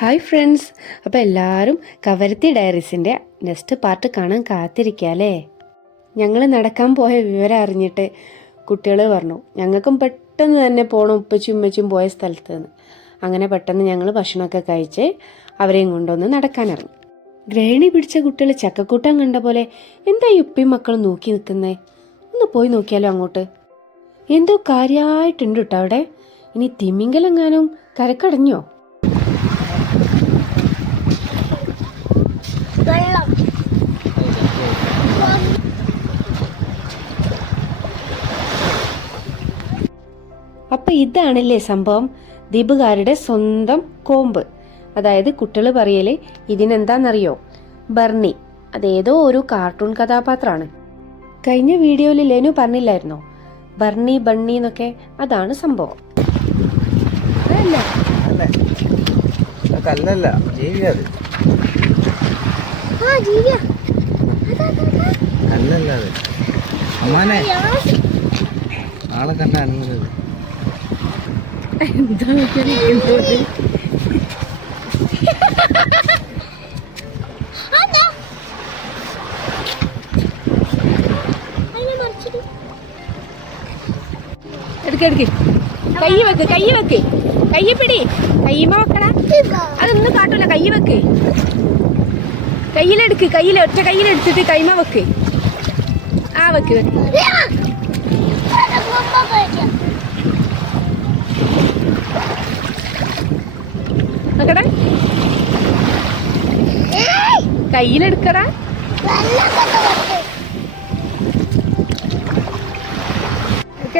Hi friends, അപ്പോൾ എല്ലാവരും Kavaratti ഡയറീസിൻ്റെ next part കാണാൻ കാത്തിരിക്കുകയല്ലേ. ഞങ്ങൾ നടക്കാൻ പോയ വിവരം അറിഞ്ഞിട്ട് കുട്ടികൾ പറഞ്ഞു ഞങ്ങൾക്കും പെട്ടെന്ന് തന്നെ പോകണം ഉപ്പച്ചും ഉമ്മച്ചും പോയ സ്ഥലത്ത് നിന്ന്. അങ്ങനെ പെട്ടെന്ന് ഞങ്ങൾ ഭക്ഷണമൊക്കെ കഴിച്ച് അവരെയും കൊണ്ടുവന്ന് നടക്കാനിറങ്ങി. ഗ്രഹിണി പിടിച്ച കുട്ടികൾ ചക്കക്കൂട്ടം കണ്ട പോലെ എന്താ ഈ ഉപ്പയും മക്കളും നോക്കി നിൽക്കുന്നേ, ഒന്ന് പോയി നോക്കിയാലോ അങ്ങോട്ട്. എന്തോ കാര്യമായിട്ടുണ്ട് കേട്ടോ അവിടെ. ഇനി തിമിംഗലെങ്ങാനും കരക്കടഞ്ഞോ? അപ്പം ഇതാണല്ലേ സംഭവം, ദീപുകാരുടെ സ്വന്തം കോമ്പ്. അതായത് കുട്ടികൾ പറയല് ഇതിനെന്താണെന്നറിയോ, ബർണി. അതേതോ ഒരു കാർട്ടൂൺ കഥാപാത്രമാണ്. കഴിഞ്ഞ വീഡിയോയിൽ ലെനു പറഞ്ഞില്ലായിരുന്നോ ബർണി ബണ്ണി എന്നൊക്കെ, അതാണ് സംഭവം. ആളെ കണ്ട അനുഭവം എന്താ എടുക്ക്, കൈ വെക്ക്, കൈ പിടി, കയ്യുമ്പോ വെക്കണ. അതൊന്നും കാട്ടൂല, കൈ വെക്ക്, കയ്യിലെടുക്ക്, ഒറ്റ കയ്യിലെടുത്തിട്ട് കൈമ വെക്ക്. ആ വെക്ക് നോക്കടാ, കയ്യിലെടുക്കടാ.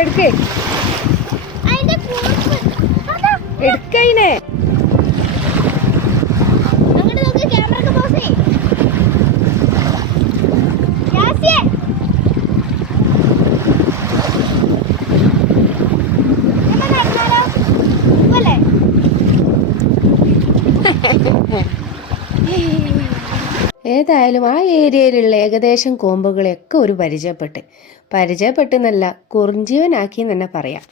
എടുക്ക് എടുക്കയിനെ. ഏതായാലും ആ ഏരിയയിലുള്ള ഏകദേശം കോമ്പുകളെയൊക്കെ ഒരു പരിചയപ്പെട്ടെന്നല്ല കുറിഞ്ചീവനാക്കി എന്ന് തന്നെ പറയാം.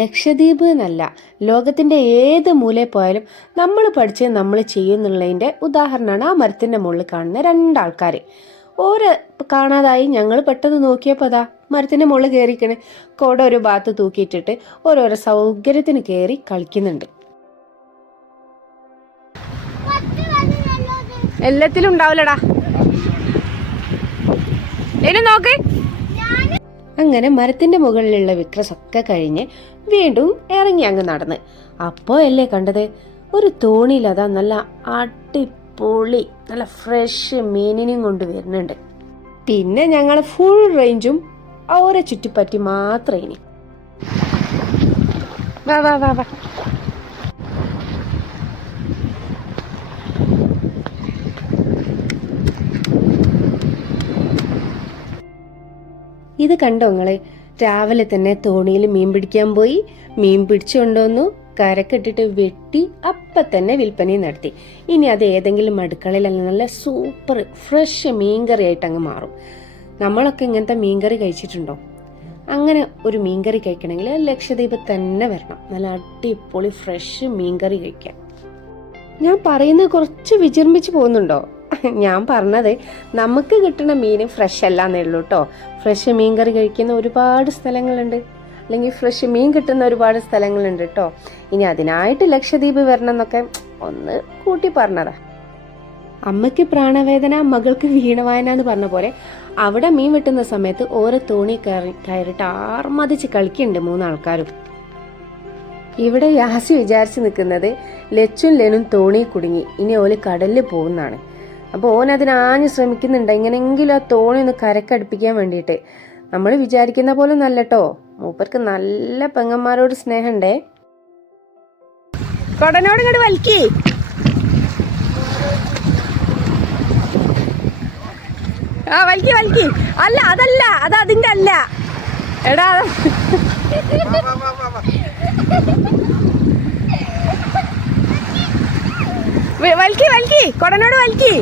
ലക്ഷദ്വീപ് എന്നല്ല, ലോകത്തിൻ്റെ ഏത് മൂലയിൽ പോയാലും നമ്മൾ പഠിച്ച് നമ്മൾ ചെയ്യുന്നുള്ളതിൻ്റെ ഉദാഹരണമാണ് ആ മരത്തിൻ്റെ മുകളിൽ കാണുന്ന രണ്ടാൾക്കാർ. ഓരോ കാണാതായി ഞങ്ങൾ പെട്ടെന്ന് നോക്കിയപ്പോൾ അതാ മരത്തിൻ്റെ മുകളിൽ കയറിക്കണേ, കോട ഒരു ഭാഗത്ത് തൂക്കിയിട്ടിട്ട് ഓരോരോ സൗകര്യത്തിന് കയറി കളിക്കുന്നുണ്ട്. എല്ലാത്തിലും ഉണ്ടാവില്ലടാ, ഇനി നോക്ക്. അങ്ങനെ മരത്തിന്റെ മുകളിലുള്ള വിക്രസൊക്കെ കഴിഞ്ഞ് വീണ്ടും ഇറങ്ങി അങ്ങ് നടന്ന്. അപ്പോ അല്ലേ കണ്ടത് ഒരു തോണിയിൽ അതാ നല്ല അടിപൊളി നല്ല ഫ്രഷ് മീനിനെയും കൊണ്ട് വരുന്നുണ്ട്. പിന്നെ ഞങ്ങൾ ഫുൾ റേഞ്ചും അവരെ ചുറ്റിപ്പറ്റി മാത്രം. ഇനി വാ വാ വാ വാ, ഇത് കണ്ടോ നിങ്ങള്? രാവിലെ തന്നെ തോണിയിൽ മീൻ പിടിക്കാൻ പോയി, മീൻ പിടിച്ചു കൊണ്ടുവന്നു, കരക്കിട്ടിട്ട് വെട്ടി അപ്പം തന്നെ വിൽപ്പനയും നടത്തി. ഇനി അത് ഏതെങ്കിലും അടുക്കളയിലല്ല നല്ല സൂപ്പർ ഫ്രഷ് മീൻകറി ആയിട്ട് അങ്ങ് മാറും. നമ്മളൊക്കെ ഇങ്ങനത്തെ മീൻകറി കഴിച്ചിട്ടുണ്ടോ? അങ്ങനെ ഒരു മീൻകറി കഴിക്കണമെങ്കിൽ ലക്ഷദ്വീപ് തന്നെ വരണം, നല്ല അടിപൊളി ഫ്രഷ് മീൻകറി കഴിക്കാൻ. ഞാൻ പറയുന്നത് കുറച്ച് വിജൃംഭിച്ച് പോകുന്നുണ്ടോ? ഞാൻ പറഞ്ഞത് നമുക്ക് കിട്ടുന്ന മീൻ ഫ്രഷ് അല്ലാന്നേ ഉള്ളൂ കേട്ടോ. ഫ്രഷ് മീൻ കറി കഴിക്കുന്ന ഒരുപാട് സ്ഥലങ്ങളുണ്ട്, അല്ലെങ്കിൽ ഫ്രഷ് മീൻ കിട്ടുന്ന ഒരുപാട് സ്ഥലങ്ങളുണ്ട് കേട്ടോ. ഇനി അതിനായിട്ട് ലക്ഷദ്വീപ് വരണം എന്നൊക്കെ ഒന്ന് കൂട്ടി പറഞ്ഞതാ. അമ്മയ്ക്ക് പ്രാണവേദന, മകൾക്ക് വീണവായന എന്ന് പറഞ്ഞ പോലെ അവിടെ മീൻ വെട്ടുന്ന സമയത്ത് ഓരോ തോണി കയറിയിട്ട് ആർമതിച്ച് കളിക്കുന്നുണ്ട് മൂന്നാൾക്കാരും. ഇവിടെ യാസി വിചാരിച്ച് നിൽക്കുന്നത് ലച്ചും ലെനും തോണി കുടുങ്ങി, ഇനി ഓല് കടലിൽ പോകുന്നതാണ്. അപ്പോൾ ഓനതിനാഞ്ഞ് ശ്രമിക്കുന്നുണ്ട് എങ്ങനെങ്കിലും ആ തോണി ഒന്ന് കരക്കടുപ്പിക്കാൻ വേണ്ടിയിട്ട്. നമ്മൾ വിചാരിക്കുന്ന പോലെ നല്ലട്ടോ, മൂപ്പർക്ക് നല്ല പെങ്ങന്മാരോട് സ്നേഹമുണ്ടേ. കൊടനോട് ഇങ്ങോട്ട് വലിക്കേ. ആ വലിക്ക്. അല്ല അതല്ല, അതിന്റെ അല്ല. എടാ വലിക്കി വലിക്കി കൊടനോട് വലിക്കി.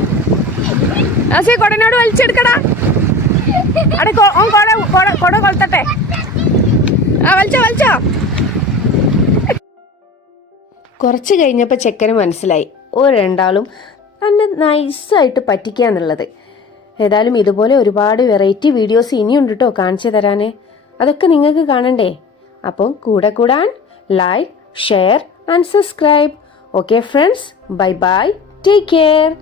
ആസിയ കൊടനോട് വലിച്ചെടുക്കടാ. അവിടെ കൊട കൊളുത്തട്ടെ. വലിച്ചോ. കുറച്ച് കഴിഞ്ഞപ്പോൾ ചെക്കന് മനസ്സിലായി രണ്ടാളും തന്നെ നൈസായിട്ട് പറ്റിക്കാന്നുള്ളത്. ഏതായാലും ഇതുപോലെ ഒരുപാട് വെറൈറ്റി വീഡിയോസ് ഇനിയുണ്ട് കേട്ടോ കാണിച്ചു തരാനേ. അതൊക്കെ നിങ്ങൾക്ക് കാണണ്ടേ? അപ്പം കൂടെ കൂടാൻ like, share and subscribe. Okay friends, bye bye, take care.